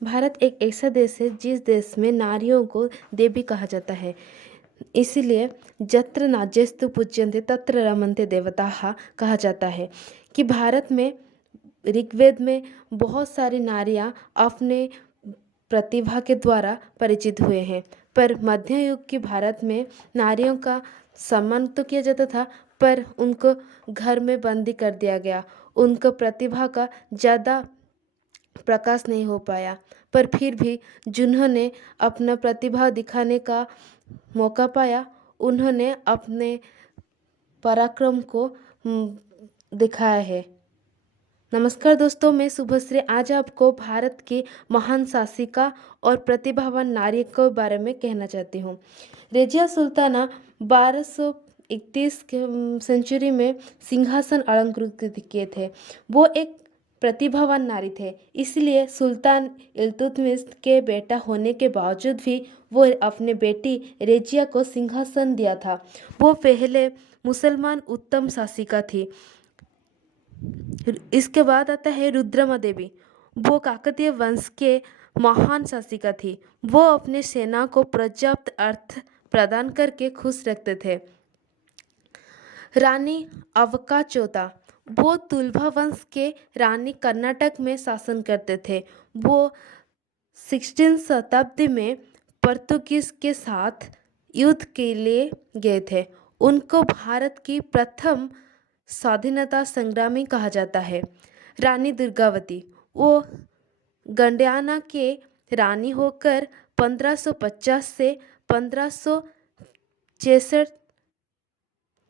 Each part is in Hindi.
भारत एक ऐसा देश है जिस देश में नारियों को देवी कहा जाता है। इसीलिए जत्र नार्यस्तु पूज्यन्ते तत्र रमन्ते देवताः कहा जाता है कि भारत में ऋग्वेद में बहुत सारी नारियां अपने प्रतिभा के द्वारा परिचित हुए हैं। पर मध्य युग के भारत में नारियों का सम्मान तो किया जाता था, पर उनको घर में बंदी कर दिया गया। उनको प्रतिभा का ज़्यादा प्रकाश नहीं हो पाया। पर फिर भी जिन्होंने अपना प्रतिभा दिखाने का मौका पाया, उन्होंने अपने पराक्रम को दिखाया है। नमस्कार दोस्तों, मैं शुभश्री आज आपको भारत की महान शासिका और प्रतिभावान नारी के बारे में कहना चाहती हूँ। रजिया सुल्ताना 1231 के सेंचुरी में सिंहासन अलंकृत किए थे। वो एक प्रतिभावान नारी थे, इसलिए सुल्तान इल्तुतमिश के बेटा होने के बावजूद भी वो अपने बेटी रजिया को सिंहासन दिया था। वो पहले मुसलमान उत्तम शासिका थी। इसके बाद आता है रुद्रमा देवी। वो काकतीय वंश के महान शासिका थी। वो अपने सेना को पर्याप्त अर्थ प्रदान करके खुश रखते थे। रानी अवका चौथा, वो तुलभा वंश के रानी कर्नाटक में शासन करते थे। वो 16वीं शताब्दी में पोर्तुगीज के साथ युद्ध के लिए गए थे। उनको भारत की प्रथम स्वाधीनता संग्रामी कहा जाता है। रानी दुर्गावती, वो गंड्याना के रानी होकर 1550 से 1566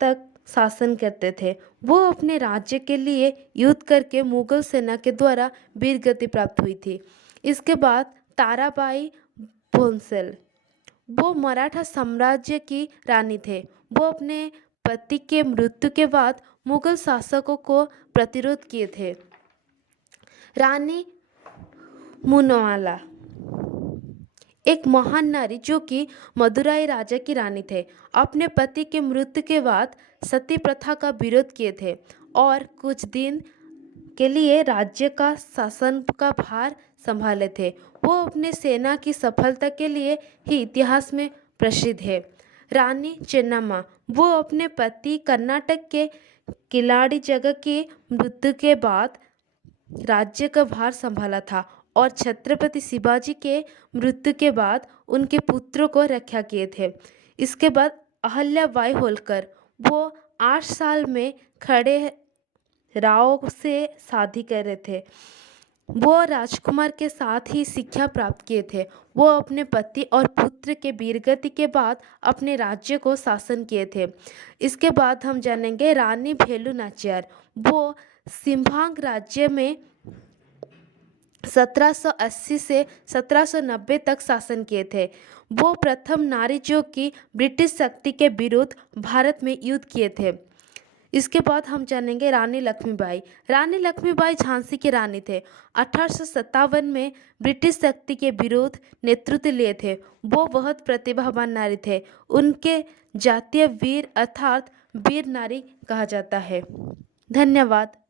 तक शासन करते थे। वो अपने राज्य के लिए युद्ध करके मुगल सेना के द्वारा वीरगति प्राप्त हुई थी। इसके बाद ताराबाई भोंसले, वो मराठा साम्राज्य की रानी थे। वो अपने पति के मृत्यु के बाद मुगल शासकों को प्रतिरोध किए थे। रानी मुनवाला, एक महान नारी जो कि मदुराई राजा की रानी थे। अपने पति के मृत्यु के बाद सती प्रथा का विरोध किए थे और कुछ दिन के लिए राज्य का शासन का भार संभाले थे। वो अपने सेना की सफलता के लिए ही इतिहास में प्रसिद्ध है। रानी चेन्नम्मा, वो अपने पति कर्नाटक के किलाड़ी जगह की मृत्यु के बाद राज्य का भार संभाला था और छत्रपति शिवाजी के मृत्यु के बाद उनके पुत्रों को रक्षा किए थे। इसके बाद अहल्या बाई होलकर, वो 8 साल में खड़े राव से शादी कर रहे थे। वो राजकुमार के साथ ही शिक्षा प्राप्त किए थे। वो अपने पति और पुत्र के वीरगति के बाद अपने राज्य को शासन किए थे। इसके बाद हम जानेंगे रानी भेलु नाचियार। वो सिंभांग राज्य में 1780 से 1790 तक शासन किए थे। वो प्रथम नारी जो कि ब्रिटिश शक्ति के विरुद्ध भारत में युद्ध किए थे। इसके बाद हम जानेंगे रानी लक्ष्मीबाई। रानी लक्ष्मीबाई झांसी की रानी थे। 1857 में ब्रिटिश शक्ति के विरुद्ध नेतृत्व लिए थे। वो बहुत प्रतिभावान नारी थे। उनके जातीय वीर अर्थात वीर नारी कहा जाता है। धन्यवाद।